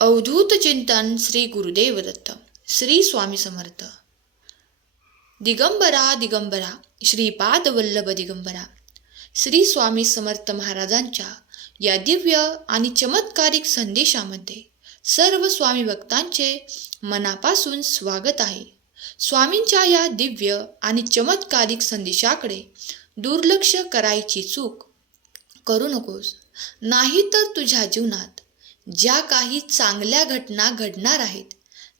अवधूत चिंतन श्री गुरुदेव दत्त. श्री स्वामी समर्थ. दिगंबरा दिगंबरा श्रीपाद वल्लभ दिगंबरा. श्री स्वामी समर्थ महाराजांच्या या दिव्य आणि चमत्कारिक संदेशामध्ये सर्व स्वामी भक्तांचे मनापासून स्वागत आहे. स्वामींच्या या दिव्य आणि चमत्कारिक संदेशाकडे दुर्लक्ष करायची चूक करू नकोस. नाहीतर तुझ्या जीवनात ज्या काही चांगल्या घटना घडणार आहेत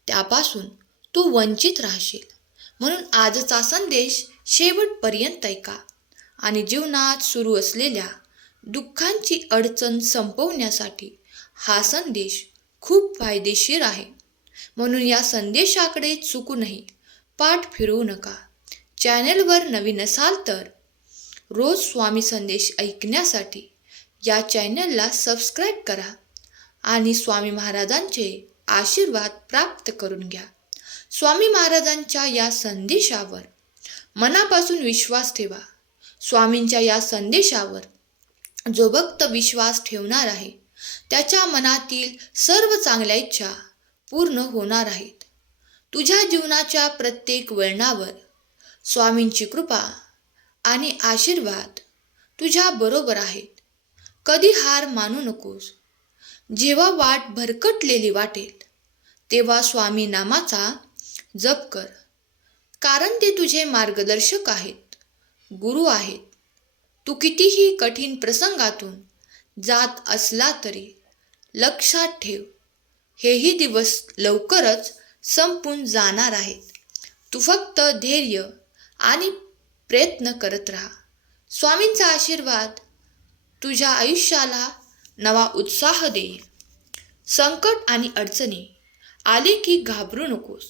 त्यापासून तू वंचित राहशील. म्हणून आजचा संदेश शेवटपर्यंत ऐका आणि जीवनात सुरू असलेल्या दुःखांची अडचण संपवण्यासाठी हा संदेश खूप फायदेशीर आहे. म्हणून या संदेशाकडे चुकूनही पाठ फिरवू नका. चॅनेलवर नवीन असाल तर रोज स्वामी संदेश ऐकण्यासाठी या चॅनलला सबस्क्राईब करा आणि स्वामी महाराजांचे आशीर्वाद प्राप्त करून घ्या. स्वामी महाराजांच्या या संदेशावर मनापासून विश्वास ठेवा. स्वामींच्या या संदेशावर जो भक्त विश्वास ठेवणार आहे त्याच्या मनातील सर्व चांगल्या इच्छा पूर्ण होणार आहेत. तुझ्या जीवनाच्या प्रत्येक वळणावर स्वामींची कृपा आणि आशीर्वाद तुझ्या बरोबर आहेत. कधी हार मानू नकोस. जेव्हा वाट भरकटलेली वाटेल तेव्हा स्वामी नामाचा जप कर, कारण ते तुझे मार्गदर्शक आहेत, गुरु आहेत. तू कितीही कठीण प्रसंगातून जात असला तरी लक्षात ठेव, हेही दिवस लवकरच संपून जाणार आहेत. तू फक्त धैर्य आणि प्रयत्न करत राहा. स्वामींचा आशीर्वाद तुझ्या आयुष्याला नवा उत्साह देईल. संकट आणि अडचणी आले की घाबरू नकोस.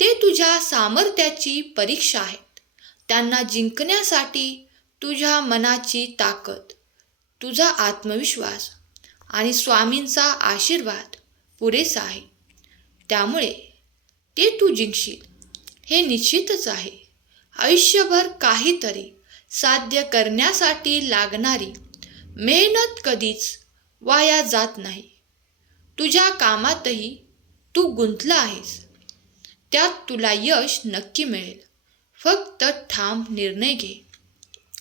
ते तुझ्या सामर्थ्याची परीक्षा आहेत. त्यांना जिंकण्यासाठी तुझ्या मनाची ताकद, तुझा आत्मविश्वास आणि स्वामींचा आशीर्वाद पुरेसा आहे. त्यामुळे ते तू जिंकशील हे निश्चितच आहे. आयुष्यभर काहीतरी साध्य करण्यासाठी लागणारी मेहनत कधीच वाया जात नाही. तुझ्या कामातही तू गुंतला आहेस, त्यात तुला यश नक्की मिळेल. फक्त ठाम निर्णय घे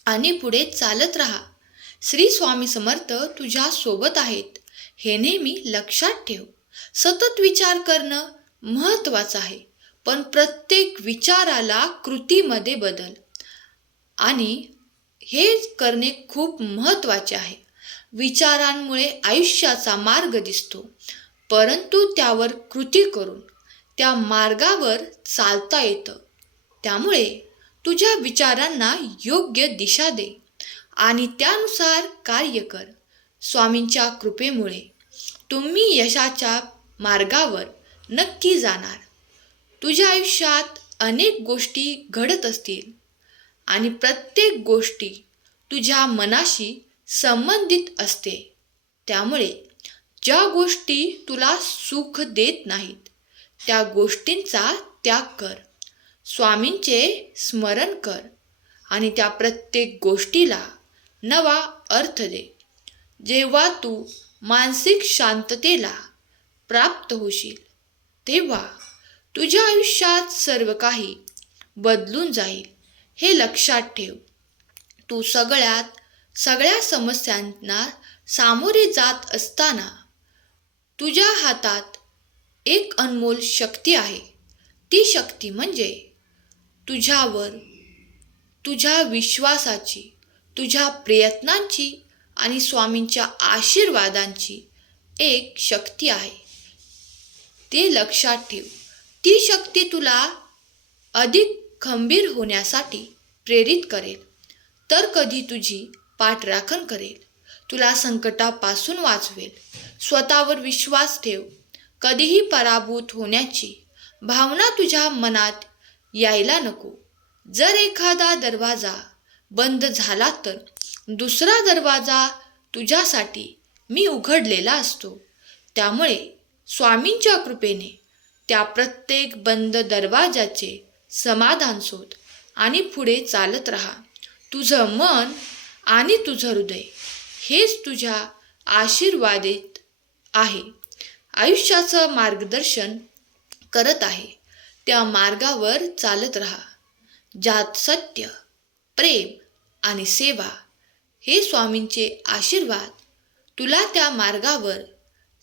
आणि पुढे चालत राहा. श्री स्वामी समर्थ तुझ्या सोबत आहेत हे नेहमी लक्षात ठेव. सतत विचार करणं महत्त्वाचं आहे, पण प्रत्येक विचाराला कृतीमध्ये बदल आणि हे करणे खूप महत्त्वाचे आहे. विचारांमुळे आयुष्याचा मार्ग दिसतो, परंतु त्यावर कृती करून त्या मार्गावर चालता येतं. त्यामुळे तुझ्या विचारांना योग्य दिशा दे आणि त्यानुसार कार्य कर. स्वामींच्या कृपेमुळे तुम्ही यशाच्या मार्गावर नक्की जाणार. तुझ्या आयुष्यात अनेक गोष्टी घडत असतील आणि प्रत्येक गोष्टी तुझ्या मनाशी संबंधित असते. त्यामुळे ज्या गोष्टी तुला सुख देत नाहीत त्या गोष्टींचा त्याग कर. स्वामींचे स्मरण कर आणि त्या प्रत्येक गोष्टीला नवा अर्थ दे. जेव्हा तू मानसिक शांततेला प्राप्त होशील तेव्हा तुझ्या आयुष्यात सर्व काही बदलून जाईल हे लक्षात ठेव. तू सगळ्या समस्यांना सामोरे जात असताना तुझ्या हातात एक अनमोल शक्ती आहे. ती शक्ती म्हणजे तुझ्यावर तुझ्या विश्वासाची, तुझ्या प्रयत्नांची आणि स्वामींच्या आशीर्वादांची एक शक्ती आहे. ते लक्षात ठेव. ती शक्ती तुला अधिक खंबीर होण्यासाठी प्रेरित करेल, तर कधी तुझी पाठराखण करेल, तुला संकटापासून वाचवेल. स्वतःवर विश्वास ठेव. कधीही पराभूत होण्याची भावना तुझ्या मनात यायला नको. जर एखादा दरवाजा बंद झाला तर दुसरा दरवाजा तुझ्यासाठी मी उघडलेला असतो. त्यामुळे स्वामींच्या कृपेने त्या प्रत्येक बंद दरवाजाचे समाधान शोध आणि पुढे चालत राहा. तुझं मन आणि तुझं हृदय हेच तुझ्या आशीर्वादित आहे आयुष्याचं मार्गदर्शन करत आहे त्या मार्गावर चालत राहा, ज्यात सत्य, प्रेम आणि सेवा हे स्वामींचे आशीर्वाद तुला त्या मार्गावर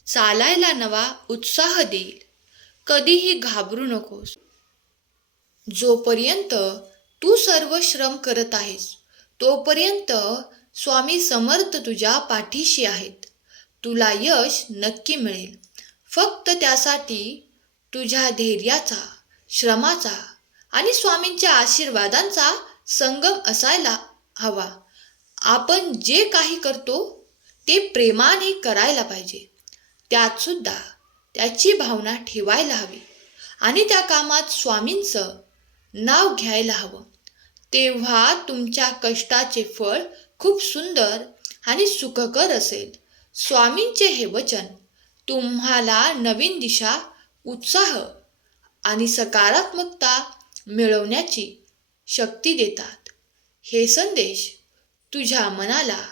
चालायला नवा उत्साह देईल. कधीही घाबरू नकोस. जोपर्यंत तू सर्व श्रम करत आहेस तोपर्यंत स्वामी समर्थ तुझ्या पाठीशी आहेत. तुला यश नक्की मिळेल. फक्त त्यासाठी तुझ्या धैर्याचा, श्रमाचा आणि स्वामींच्या आशीर्वादांचा संगम असायला हवा. आपण जे काही करतो ते प्रेमाने करायला पाहिजे. त्यात सुद्धा त्याची भावना ठेवायला हवी आणि त्या कामात स्वामींचं नाव घ्यायला हवं. तेव्हा तुमच्या कष्टाचे फळ खूप सुंदर आणि सुखकर असेल. स्वामींचे हे वचन तुम्हाला नवीन दिशा, उत्साह आणि सकारात्मकता मिळवण्याची शक्ती देतात. हे संदेश तुझ्या मनाला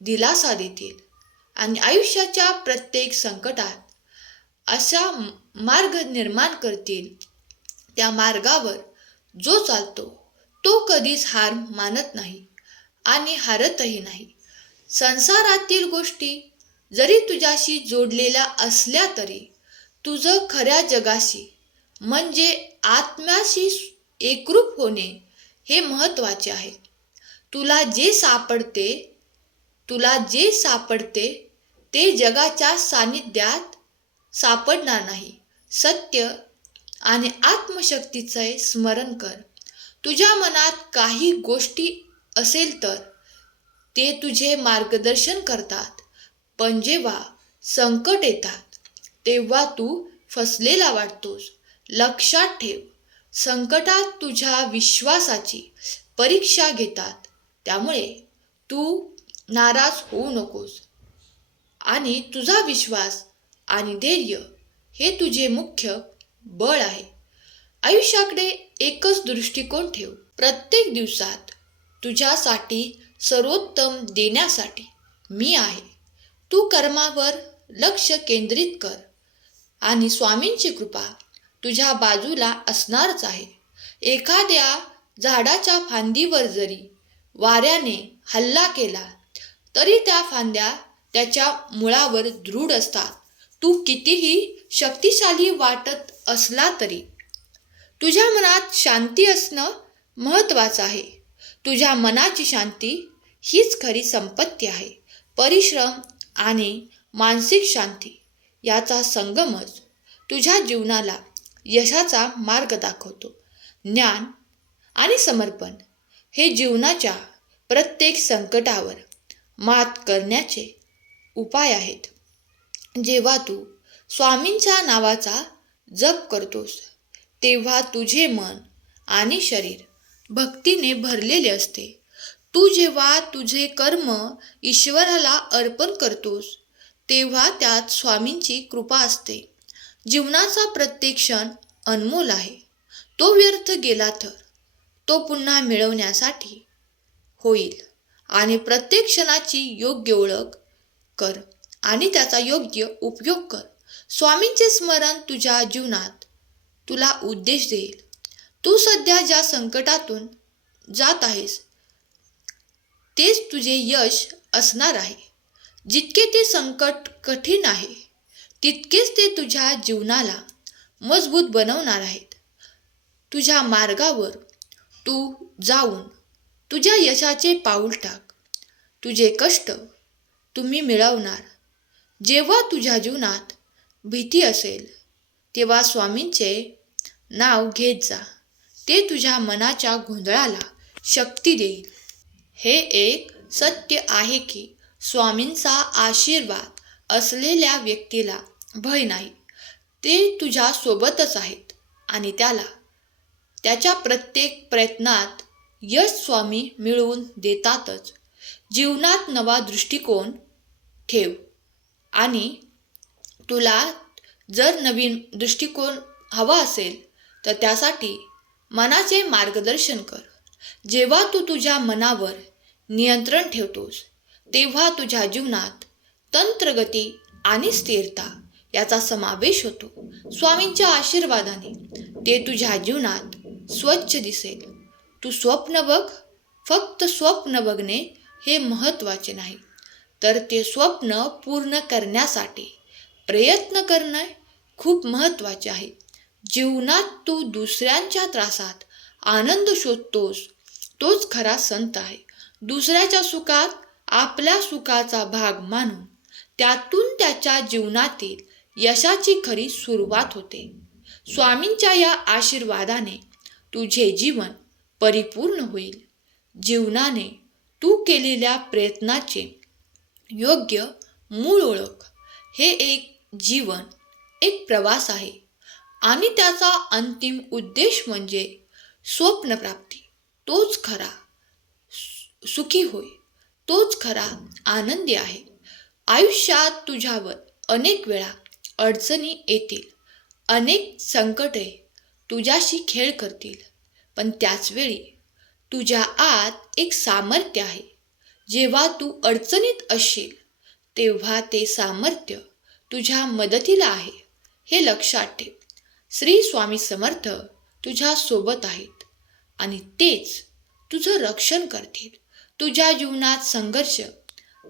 दिलासा देतील आणि आयुष्याच्या प्रत्येक संकटात असा मार्ग निर्माण करतील. त्या मार्गावर जो चालतो तो कधीच हार मानत नाही आणि हारतही नाही. संसारातील गोष्टी जरी तुझ्याशी जोडलेल्या असल्या तरी तुझं खऱ्या जगाशी म्हणजे आत्म्याशी एकरूप होणे हे महत्त्वाचे आहे. तुला जे सापडते ते जगाच्या सानिध्यात सापडणार नाही. सत्य आणि आत्मशक्तीचे स्मरण कर. तुझ्या मनात काही गोष्टी असेल तर ते तुझे मार्गदर्शन करतात. पण जेव्हा संकट येतात तेव्हा तू फसलेला वाटतोस. लक्षात ठेव, संकटात तुझ्या विश्वासाची परीक्षा घेतात. त्यामुळे तू नाराज होऊ नकोस आणि तुझा विश्वास आणि धैर्य हे तुझे मुख्य बळ आहे. आयुष्याकडे एकच दृष्टिकोन ठेव. प्रत्येक दिवसात तुझ्यासाठी सर्वोत्तम देण्यासाठी मी आहे. तू कर्मावर लक्ष केंद्रित कर आणि स्वामींची कृपा तुझ्या बाजूला असणारच आहे. एखाद्या झाडाच्या फांदीवर जरी वाऱ्याने हल्ला केला तरी त्या फांद्या त्याच्या मुळावर दृढ असतात. तू कितीही शक्तिशाली वाटत असला तरी तुझ्या मनात शांती असणं महत्त्वाचं आहे. तुझ्या मनाची शांती हीच खरी संपत्ती आहे. परिश्रम आणि मानसिक शांती याचा संगमच तुझ्या जीवनाला यशाचा मार्ग दाखवतो. ज्ञान आणि समर्पण हे जीवनाच्या प्रत्येक संकटावर मात करण्याचे उपाय आहेत. जेव्हा तू स्वामींच्या नावाचा जप करतोस तेव्हा तुझे मन आणि शरीर भक्तीने भरलेले असते. तू जेव्हा तुझे कर्म ईश्वराला अर्पण करतोस तेव्हा त्यात स्वामींची कृपा असते. जीवनाचा प्रत्येक क्षण अनमोल आहे. तो व्यर्थ गेला तर तो पुन्हा मिळवण्यासाठी होईल आणि प्रत्येक क्षणाची योग्य ओळख कर आणि त्याचा योग्य उपयोग कर. स्वामींचे स्मरण तुझ्या जीवनात तुला उद्देश देईल. तू सध्या ज्या संकटातून जात आहेस तेच तुझे यश असणार आहे. जितके ते संकट कठीण आहे तितकेच ते तुझ्या जीवनाला मजबूत बनवणार आहेत. तुझ्या मार्गावर तू जाऊन तुझ्या यशाचे पाऊल टाक. तुझे कष्ट तुम्ही मिळवणार. जेव्हा तुझ्या जीवनात भीती असेल तेव्हा स्वामींचे नाव घेत जा. ते तुझ्या मनाच्या गोंधळाला शक्ती देईल. हे एक सत्य आहे की स्वामींचा आशीर्वाद असलेल्या व्यक्तीला भय नाही. ते तुझ्या सोबतच आहेत आणि त्याच्या प्रत्येक प्रयत्नात यश स्वामी मिळवून देतातच. जीवनात नवा दृष्टिकोन ठेव आणि तुला जर नवीन दृष्टिकोन हवा असेल तर त्यासाठी मनाचे मार्गदर्शन कर. जेव्हा तू तुझ्या मनावर नियंत्रण ठेवतोस तेव्हा तुझ्या जीवनात तंत्रगती आणि स्थिरता याचा समावेश होतो. स्वामींच्या आशीर्वादाने ते तुझ्या जीवनात स्वच्छ दिसेल. तू स्वप्न बघ. फक्त स्वप्न बघणे हे महत्त्वाचे नाही, तर ते स्वप्न पूर्ण करण्यासाठी प्रयत्न करणे खूप महत्त्वाचे आहे. जीवनात तू दुसऱ्यांच्या त्रासात आनंद शोधतोस, तोच खरा संत आहे. दुसऱ्याच्या सुखात आपल्या सुखाचा भाग मानून त्यातून त्याच्या जीवनातील यशाची खरी सुरुवात होते. स्वामींच्या या आशीर्वादाने तुझे जीवन परिपूर्ण होईल. जीवनाने तू केलेल्या प्रयत्नाचे योग्य मूळ ओळख. हे एक जीवन, एक प्रवास आहे आणि त्याचा अंतिम उद्देश म्हणजे स्वप्नप्राप्ती. तोच खरा सुखी होय, तोच खरा आनंदी आहे. आयुष्यात तुझ्यावर अनेक वेळा अडचणी येतील, अनेक संकटे तुझ्याशी खेळ करतील, पण त्याचवेळी तुझ्या आत एक सामर्थ्य आहे. जेव्हा तू अडचणीत असशील तेव्हा ते सामर्थ्य तुझ्या मदतीला आहे, हे लक्षात ठेव. श्री स्वामी समर्थ तुझ्या सोबत आहेत आणि तेच तुझं रक्षण करतील. तुझ्या जीवनात संघर्ष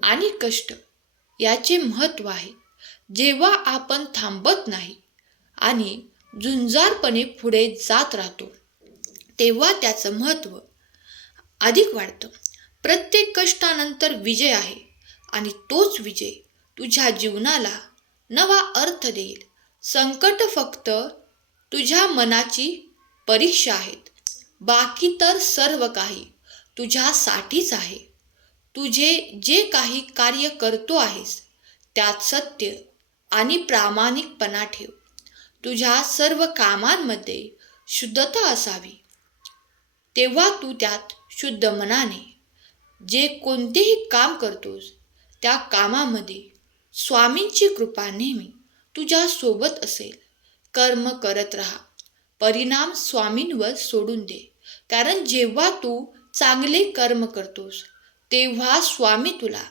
आणि कष्ट याचे महत्त्व आहे. जेव्हा आपण थांबत नाही आणि झुंजारपणे पुढे जात राहतो तेव्हा त्याचं महत्त्व अधिक वाढतं. प्रत्येक कष्टानंतर विजय आहे आणि तोच विजय तुझ्या जीवनाला नवा अर्थ देईल. संकट फक्त तुझ्या मनाची परीक्षा आहेत. बाकी तर सर्व काही तुझ्यासाठीच आहे. तुझे जे काही कार्य करतो आहेस त्यात सत्य आणि प्रामाणिकपणा ठेव. तुझ्या सर्व कामांमध्ये शुद्धता असावी. तेव्हा तू त्यात शुद्ध मनाने जे कोणतेही काम करतोस त्या कामामध्ये स्वामींची कृपा नेहमी तुझ्या सोबत असेल. कर्म करत राहा, परिणाम स्वामींवर सोडून दे. कारण जेव्हा तू चांगले कर्म करतोस तेव्हा स्वामी तुला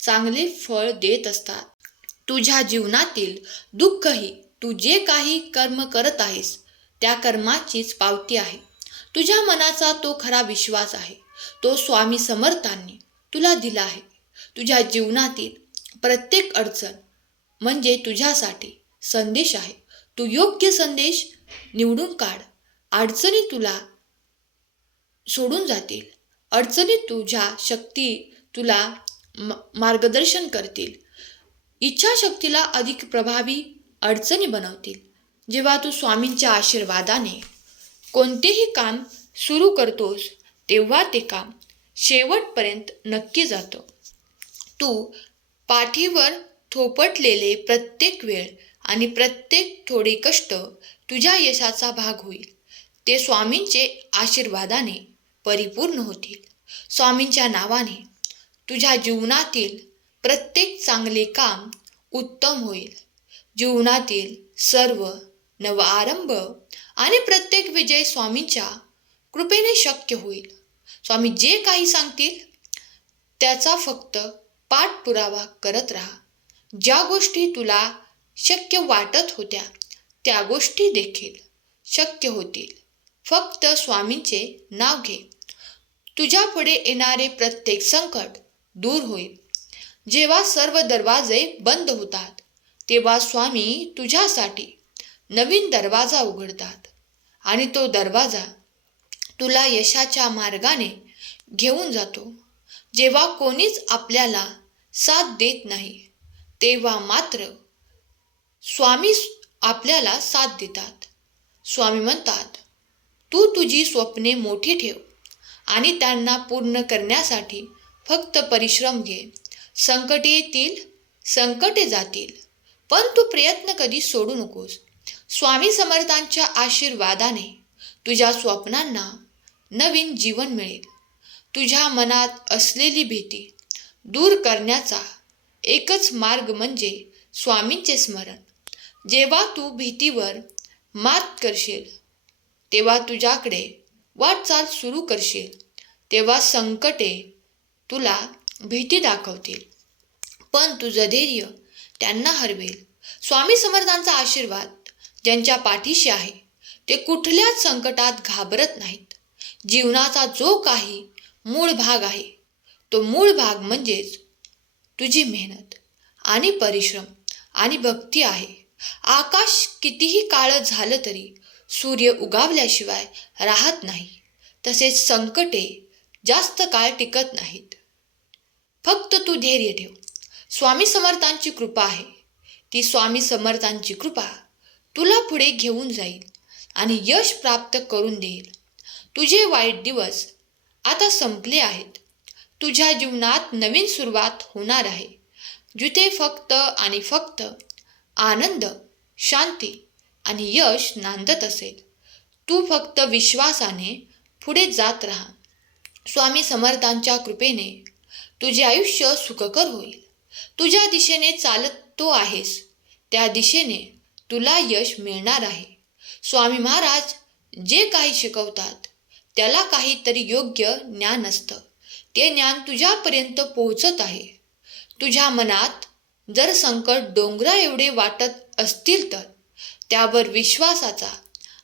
चांगले फळ देत असतात. तुझ्या जीवनातील दुःखही तू जे काही कर्म करत आहेस त्या कर्माचीच पावती आहे. तुझ्या मनाचा तो खरा विश्वास आहे, तो स्वामी समर्थांनी तुला दिला आहे. तुझ्या जीवनातील प्रत्येक अडचण म्हणजे तुझ्यासाठी संदेश आहे. तू योग्य संदेश निवडून काढ. अडचणी तुला सोडून जातील. अडचणी तुझ्या शक्ती तुला मार्गदर्शन करतील. इच्छाशक्तीला अधिक प्रभावी अडचणी बनवतील. जेव्हा तू स्वामींच्या आशीर्वादाने कोणतेही काम सुरू करतोस तेव्हा ते काम शेवटपर्यंत नक्की जातं. तू पाठीवर थोपटलेले प्रत्येक वेळ आणि प्रत्येक थोडे कष्ट तुझ्या यशाचा भाग होईल. ते स्वामींचे आशीर्वादाने परिपूर्ण होतील. स्वामींच्या नावाने तुझ्या जीवनातील प्रत्येक चांगले काम उत्तम होईल. जीवनातील सर्व नवआरंभ आणि प्रत्येक विजय स्वामींच्या कृपेने शक्य होईल. स्वामी जे काही सांगतील त्याचा फक्त पाठपुरावा करत राहा. ज्या गोष्टी तुला शक्य वाटत होत्या त्या गोष्टी देखील शक्य होतील. फक्त स्वामींचे नाव घे. तुझ्या पुढे येणारे प्रत्येक संकट दूर होईल. जेव्हा सर्व दरवाजे बंद होतात तेव्हा स्वामी तुझ्यासाठी नवीन दरवाजा उघडतात आणि तो दरवाजा तुला यशाच्या मार्गाने घेऊन जातो. जेव्हा कोणीच आपल्याला साथ देत नाही तेव्हा मात्र स्वामी आपल्याला साथ देतात. स्वामी म्हणतात, तू तुझी स्वप्ने मोठी ठेव आणि त्यांना पूर्ण करण्यासाठी फक्त परिश्रम घे. संकटे येतील, संकटे जातील, पण तू प्रयत्न कधी सोडू नकोस. स्वामी समर्थांच्या आशीर्वादाने तुझ्या स्वप्नांना नवीन जीवन मिळेल. तुझ्या मनात असलेली भीती दूर करण्याचा एकच मार्ग म्हणजे स्वामींचे स्मरण. जेव्हा तू भीतीवर मात करशील तेव्हा तुझ्याकडे वाटचाल सुरू करशील, तेव्हा संकटे तुला भीती दाखवतील, पण तुझं धैर्य त्यांना हरवेल. स्वामी समर्थांचा आशीर्वाद ज्यांच्या पाठीशी आहे ते कुठल्याच संकटात घाबरत नाहीत. जीवनाचा जो काही मूळ भाग आहे तो मूळ भाग म्हणजेच तुझी मेहनत आणि परिश्रम आणि भक्ती आहे. आकाश कितीही काळं झालं तरी सूर्य उगावल्याशिवाय राहत नाही. तसेच संकटे जास्त काळ टिकत नाहीत. फक्त तू धैर्य ठेव. स्वामी समर्थांची कृपा आहे. ती स्वामी समर्थांची कृपा तुला पुढे घेऊन जाईल आणि यश प्राप्त करून देईल. तुझे वाईट दिवस आता संपले आहेत. तुझ्या जीवनात नवीन सुरुवात होणार आहे, जिथे फक्त आणि फक्त आनंद, शांती आणि यश नांदत असेल. तू फक्त विश्वासाने पुढे जात राहा. स्वामी समर्थांच्या कृपेने तुझे आयुष्य सुखकर होईल. तुझ्या दिशेने चालत तो आहेस त्या दिशेने तुला यश मिळणार आहे. स्वामी महाराज जे काही शिकवतात त्याला काहीतरी योग्य ज्ञान असतं. ते ज्ञान तुझ्यापर्यंत पोहोचत आहे. तुझ्या मनात जर संकट डोंगरा एवढे वाटत असतील तर त्यावर विश्वासाचा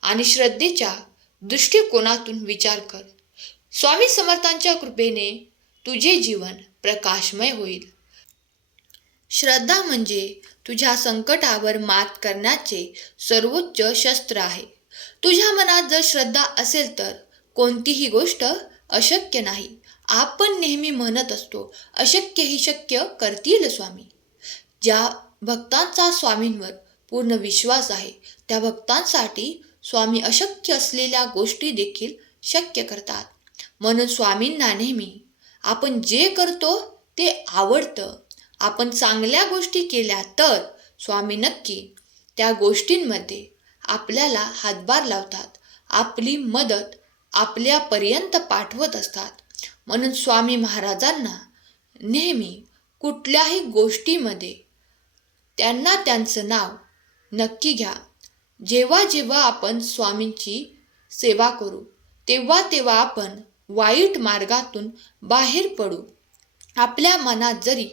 आणि श्रद्धेच्या दृष्टिकोनातून विचार कर. स्वामी समर्थांच्या कृपेने तुझे जीवन प्रकाशमय होईल. श्रद्धा म्हणजे तुझ्या संकटावर मात करण्याचे सर्वोच्च शस्त्र आहे. तुझ्या मनात जर श्रद्धा असेल तर कोणतीही गोष्ट अशक्य नाही. आपण नेहमी म्हणत असतो अशक्य ही शक्य करतील स्वामी. ज्या भक्तांचा स्वामींवर पूर्ण विश्वास आहे त्या भक्तांसाठी स्वामी अशक्य असलेल्या गोष्टी देखील शक्य करतात. म्हणून स्वामींना नेहमी आपण जे करतो ते आवडतं. आपण चांगल्या गोष्टी केल्या तर स्वामी नक्की त्या गोष्टींमध्ये आपल्याला हातभार लावतात. आपली मदत आपल्यापर्यंत पाठवत असतात. म्हणून स्वामी महाराजांना नेहमी कुठल्याही गोष्टीमध्ये त्यांना त्यांचं नाव नक्की घ्या. जेव्हा जेव्हा आपण स्वामींची सेवा करू तेव्हा तेव्हा आपण वाईट मार्गातून बाहेर पडू. आपल्या मनात जरी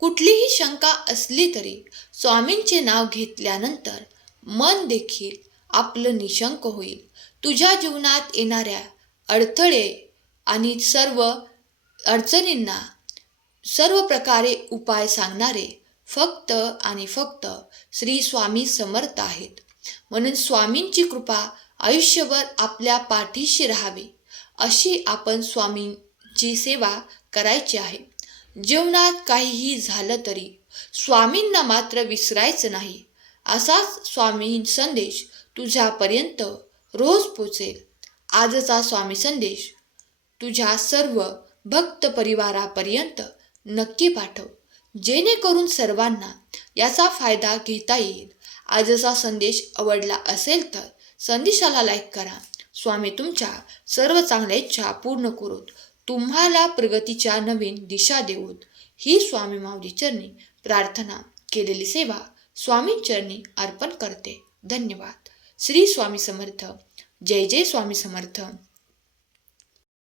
कुठलीही शंका असली तरी स्वामींचे नाव घेतल्यानंतर मन देखील आपलं निशंक होईल. तुझ्या जीवनात येणाऱ्या अडथळे आणि सर्व अडचणींना सर्व प्रकारे उपाय सांगणारे फक्त आणि फक्त श्री स्वामी समर्थ आहेत. म्हणून स्वामींची कृपा आयुष्यभर आपल्या पाठीशी राहावी अशी आपण स्वामींची सेवा करायची आहे. जीवनात काहीही झालं तरी स्वामींना मात्र विसरायचं नाही. असाच स्वामी संदेश तुझ्यापर्यंत रोज पोचेल. आजचा स्वामी संदेश तुझ्या सर्व भक्त परिवारापर्यंत नक्की पाठव, जेणेकरून सर्वांना याचा फायदा घेता येईल. आजचा संदेश आवडला असेल तर संदेशाला लाईक करा. स्वामी तुमच्या सर्व चांगल्या इच्छा पूर्ण करोत, तुम्हाला प्रगतीच्या नवीन दिशा देऊत. ही स्वामी माऊली चरणी प्रार्थना केलेली सेवा स्वामी चरणी अर्पण करते. धन्यवाद. श्री स्वामी समर्थ. जय जय स्वामी समर्थ.